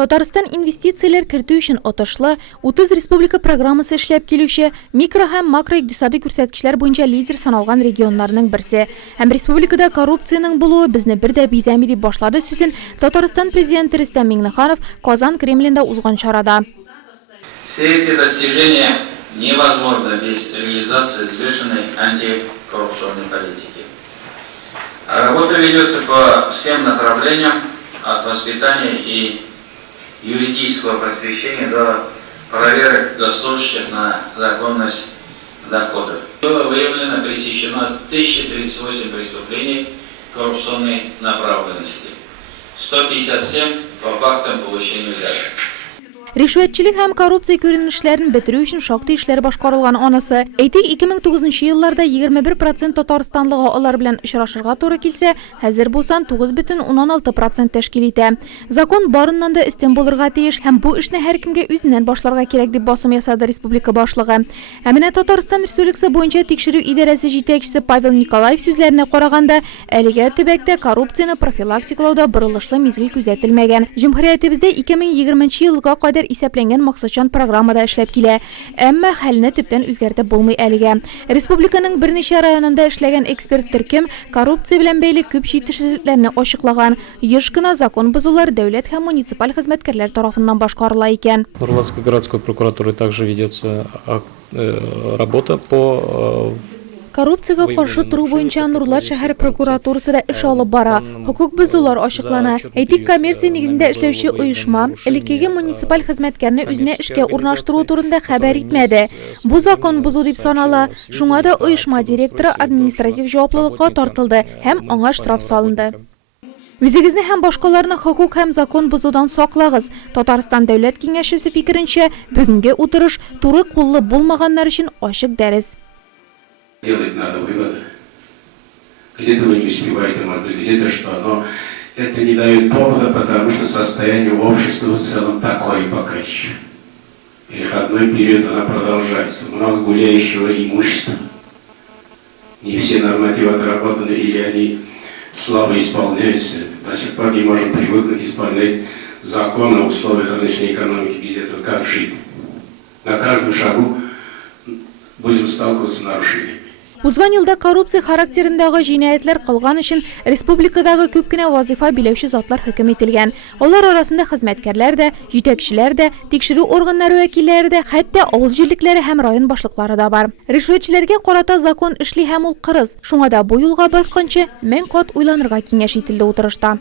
Татарстан инвестициялар кертү өчен отышлы 30 республика программасы эшләп килүче микро һәм макро икътисади күрсәткечләр буенча лидер саналган регионнарның берсе. Һәм республикада коррупциянең булуы безне бер дә бизәми дип башлады сүзен Татарстан президенты Рөстәм Миңнеханов Казан Кремлендә узган чарада. Все эти достижения невозможно без реализации взвешенной антикоррупционной политики. Работа ведется по всем направлениям, от воспитания и юридического просвещения до проверок госслужащих на законность доходов. Было выявлено, пресечено 1038 преступлений коррупционной направленности, 157 по фактам получения взяток. Ришвәтчелек һәм коррупция күренешләрен бетерү өчен шактый эшләр башкарылган анысы. Әйтик, 2009 елларда 21% татарстанлыга алар белән очрашырга туры килсә, хәзер бу сан 9,16% тәшкил итә. Закон барыннан да өстен булырга тиеш һәм бу эшне һәркемгә үзеннән башларга кирәк дип басым ясады республика башлыгы. Ә менә Татарстан Республикасы буенча тикшерү идарәсе җитәкчесе Павел Николаев сүзләренә караганда, әлегә төбәктә коррупцияны профилактикалауда борылышлы мизгел күзәтелмәгән. Җөмһүриятебездә 2020 елга кадәр исәпләнгән максатчан программада эшләп килә. Әмма хәлне төптән үзгәртеп булмый әлегә. Республиканың берничә районында эшләгән эксперт төркем коррупция белән бәйле күп җитешсезлекләрне ачыклаган. Еш кына закон бозулар дәүләт һәм муниципаль хезмәткәрләр тарафыннан башкарыла икән. Нурлатской городской прокуратурой также ведется работа по Коррупцияга каршы туру буенча Нурлат шәһәр прокуратурасы да эш алып бара. Хукук бозулар ачыклана. Әйтик, коммерция нигезендә эшләүче оешма элеккеге муниципаль хезмәткәрне үзенә эшкә урнаштыру турында хәбәр итмәде. Бу закон бозу дип санала. Шуңа да оешма директоры административ җаваплылыкка тартылды һәм аңа штраф салынды. Үзегезне һәм башкаларны хукук һәм закон бозудан саклагыз. Татарстан дәүләт киңәшчесе фикеренчә, бүгенге утырыш туры куллы булмаганнар өчен ачык дәрес. Делать надо выводы. Где-то вы не успеваете, может быть, где-то что, но это не дает повода, потому что состояние общества в целом такое пока еще. Переходной период она продолжается. Много гуляющего имущества. Не все нормативы отработаны или они слабо исполняются. До сих пор не можем привыкнуть исполнять закон о условиях рыночной экономики. Без этого как жить? На каждом шагу будем сталкиваться с нарушениями. Узган елда коррупция характерындагы җинаятьләр кылган өчен республикадагы күп кенә вазифа биләүче затлар хөкем ителгән. Алар арасында хезмәткәрләр дә, җитәкчеләр дә, тикшерү органнары вәкилләре дә, хәтта авыл җирлекләре һәм район башлыклары да бар. Ришвәтчеләргә карата закон эшли һәм ул кырыс. Шуңа да бу юлга басканчы 1000 кат уйланырга киңәш ителде утырышта.